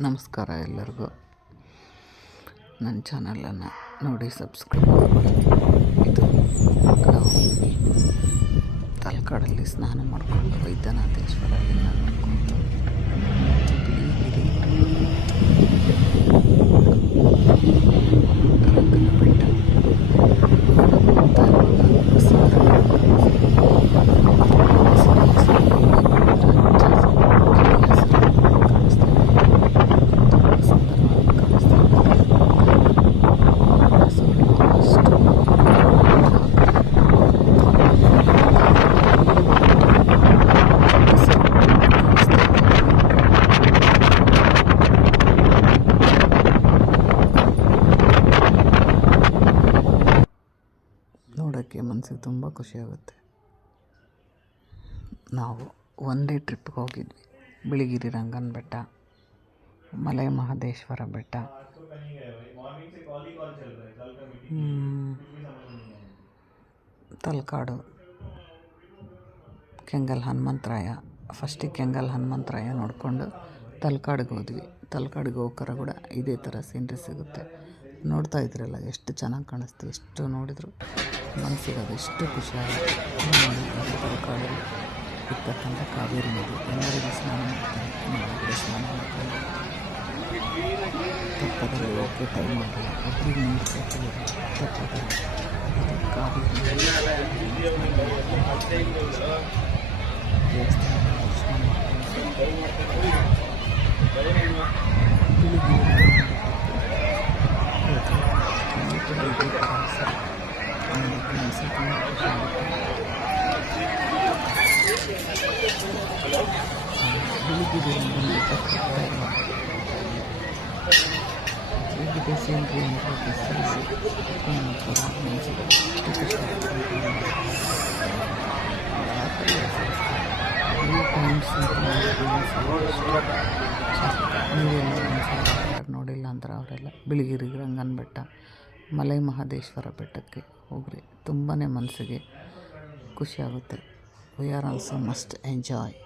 ನಮಸ್ಕಾರ ಎಲ್ಲರಿಗೂ. ನನ್ನ ಚಾನಲನ್ನು ನೋಡಿ ಸಬ್ಸ್ಕ್ರೈಬ್ ಮಾಡಿ ಇದು ನಾವು ತಲಕಾಡಲ್ಲಿ ಸ್ನಾನ ಮಾಡಿಕೊಂಡು ವೈದ್ಯನಾಥೇಶ್ವರದಿಂದ ನೋಡ್ಕೊಂಡು ಬಿಳಿಗಿರಿ ರಂಗನ ಬೆಟ್ಟ ಹೋಗ್ತಾ ಇರುವಾಗ ಸುಂದರ ನೋಡೋಕ್ಕೆ ಮನಸ್ಸಿಗೆ ತುಂಬ ಖುಷಿಯಾಗುತ್ತೆ ನಾವು ಒನ್ ಡೇ ಟ್ರಿಪ್ಗೆ ಹೋಗಿದ್ವಿ. ಬಿಳಿಗಿರಿ ರಂಗನ ಬೆಟ್ಟ, ಮಲೆ ಮಹದೇಶ್ವರ ಬೆಟ್ಟ. ತಲ್ಕಾಡು, ಕೆಂಗಲ್ ಹನುಮಂತರಾಯ ಫಸ್ಟಿಗೆ ಕೆಂಗಲ್ ಹನುಮಂತರಾಯ ನೋಡಿಕೊಂಡು ತಲಕಾಡಿಗೆ ಹೋದ್ವಿ. ತಲಕಾಡಿಗೆ ಹೋಗ್ಕರ ಕೂಡ ಇದೇ ಥರ ಸೀನ್ರಿ ಸಿಗುತ್ತೆ. ನೋಡ್ತಾ ಇದ್ರಲ್ಲ, ಎಷ್ಟು ಚೆನ್ನಾಗಿ ಕಾಣಿಸ್ತು, ಎಷ್ಟು ನೋಡಿದ್ರು. ಮನಸ್ಸಿಗೆ ಅದು ಎಷ್ಟು ಖುಷಿ ಆಗುತ್ತೆ ನೋಡಿ ಅದು ತಲಕಾಡಲ್ಲಿ ಇರ್ತಕ್ಕಂಥ ಕಾವೇರಿ ನದಿ ಎಲ್ಲರಿಗೂ ಸ್ನಾನ ಮಾಡ್ತಾರೆ ನಾವು ಕೂಡ ಸ್ನಾನ ಮಾಡ್ಕೊಂಡು ತಪ್ಪದಲ್ಲಿ ಹೋಗಿ ಟೈಮ್ ಆಗಿಲ್ಲ ಒಬ್ಬರಿಗೆ ನೀರು ಕೊಟ್ಟಿಲ್ಲ ತಪ್ಪದಲ್ಲಿ ಇದು ಕಾವೇರಿ ನದಿ. ದೇವಸ್ಥಾನ ದರ್ಶನ ಮಾಡ್ಕೊಂಡು ಹೇಗಿದೆ ಸೀನ್ರಿ ಈ ಟೈಮ್ಸ್ ನೀವೆಲ್ಲ ನೋಡಿಲ್ಲ ಅಂದ್ರೆ ಅವರೆಲ್ಲ. ಬಿಳಿಗಿರಿ ರಂಗನ ಬೆಟ್ಟ ಮಲೈ ಮಹದೇಶ್ವರ ಬೆಟ್ಟಕ್ಕೆ ಹೋಗ್ರಿ. ತುಂಬಾ ಮನಸ್ಸಿಗೆ ಖುಷಿಯಾಗುತ್ತೆ we are also must enjoy